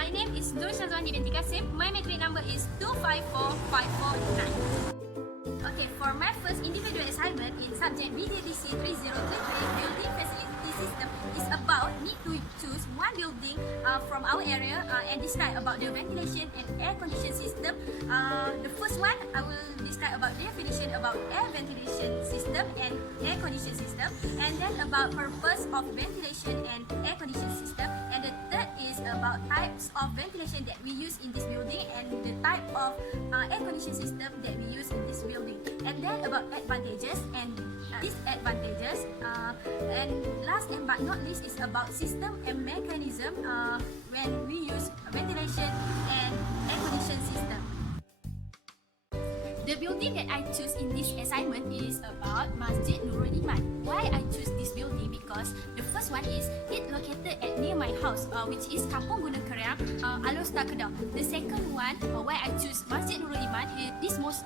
My name is Syazwani Binti Kassim. My matric number is 254549. Okay, for my first individual assignment in subject BJTC 3033 Building Facility System is about need to choose one building from our area and describe about the ventilation and air condition system. The first one, I will describe about definition about air ventilation system and air condition system, and then about purpose of ventilation and air condition system, and the third is about types of ventilation that we use in this building and the type of air condition system that we use in this building, and then about advantages and disadvantages, and last and but not least is about system and mechanism when we use ventilation and air condition system. The building that I choose in this assignment is about Masjid Nurul Iman. Why I choose this building? Because the first one is it located at near my house, which is Kampung Gunung Kereang, Alor-Star Kedah. The second one, why I choose Masjid Nurul Iman, is most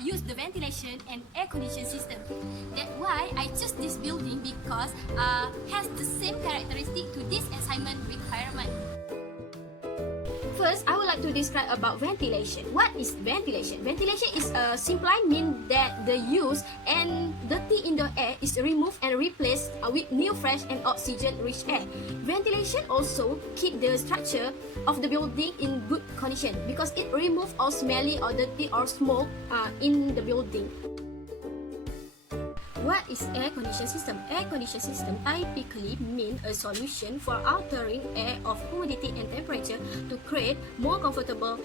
use the ventilation and air condition system. That's why I choose this building because has the same characteristic to this assignment requirement. First, I would like to describe about ventilation. What is ventilation? Ventilation is simply mean that the use and dirty indoor air is removed and replaced with new fresh and oxygen-rich air. Ventilation also keep the structure of the building in good condition because it removes all smelly or dirty or smoke in the building. What is air condition system? Air condition system typically mean a solution for altering air of humidity and temperature to create more comfortable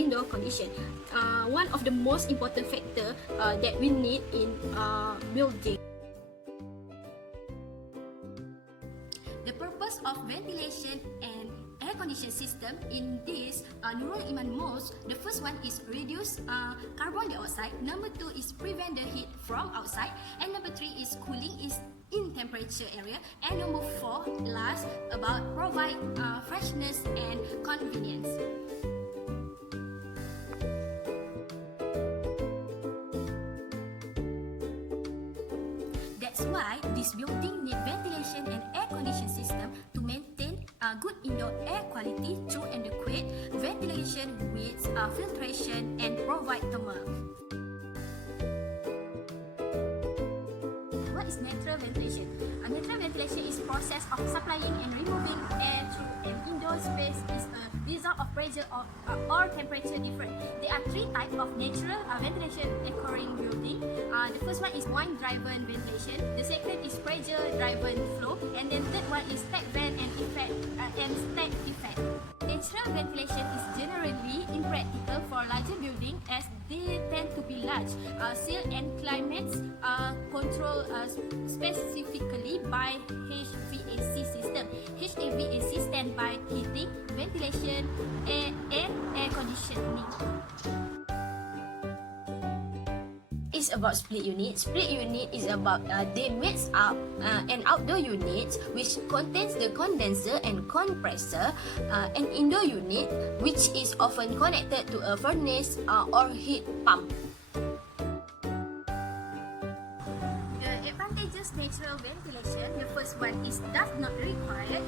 indoor condition. One of the most important factor that we need in building. The purpose of ventilation and air condition system in this Nurul Iman Mosque, the first one is reduce carbon dioxide, number 2 is prevent the heat from outside, and number 3 is cooling is in temperature area, and number 4 last about provide freshness and convenience. That's why this building need ventilation and air condition system to maintain good indoor air quality through adequate ventilation with filtration and provide thermal. What is natural ventilation? Natural ventilation is process of supplying and removing air through an indoor space is a result of pressure or temperature difference. There are 3 types of natural ventilation occurring in building. The first one is wind-driven ventilation. The second is pressure-driven flow, and then third one is stack vent and stack effect. Natural ventilation is generally impractical for larger buildings as they tend to be large, sealed and climates controlled specifically by HVAC system. HVAC stand by heating, ventilation, and air conditioning. Is about split unit. Split unit is about they mix up an outdoor unit which contains the condenser and compressor, an indoor unit which is often connected to a furnace or heat pump. The advantages natural ventilation. The first one is does not require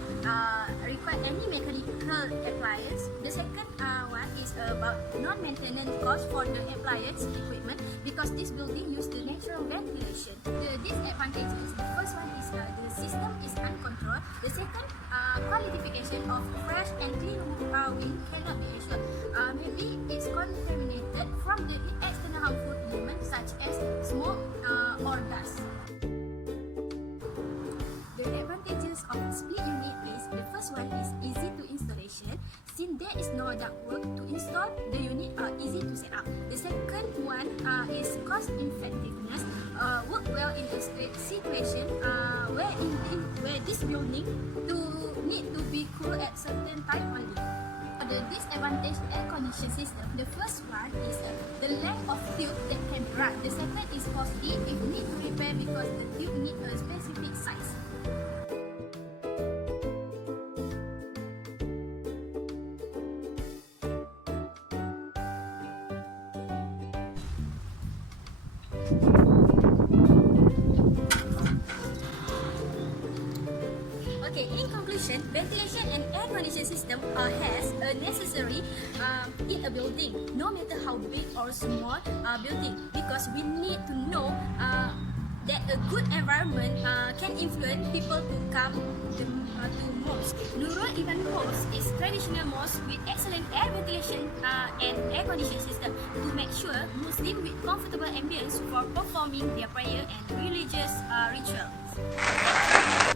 any mechanical appliance. The second one is about non-maintenance cost for the appliance equipment because this building use the natural ventilation. The disadvantages, the first one is the system is uncontrolled. The second, qualification of fresh and clean wind cannot be assured. Maybe it's contaminated from the external harmful elements such as smoke or dust. The advantages of split unit is the first one is easy to installation. Since there is no ductwork to install, the unit are easy to set up. The second one is cost effectiveness. Work well in a situation where this building need to be cool at certain time only. The disadvantage air condition system. The first one is the length of tube that can be run. The second is costly if need to repair because the tube need a specific size. Okay, in conclusion, ventilation and air conditioning system has a necessary in a building, no matter how big or small building, because we need to know that a good environment can influence people to come to mosque. Nurul Iman Mosque is traditional mosque with excellent air ventilation and air conditioning system to make sure Muslims with comfortable ambience for performing their prayer and religious rituals.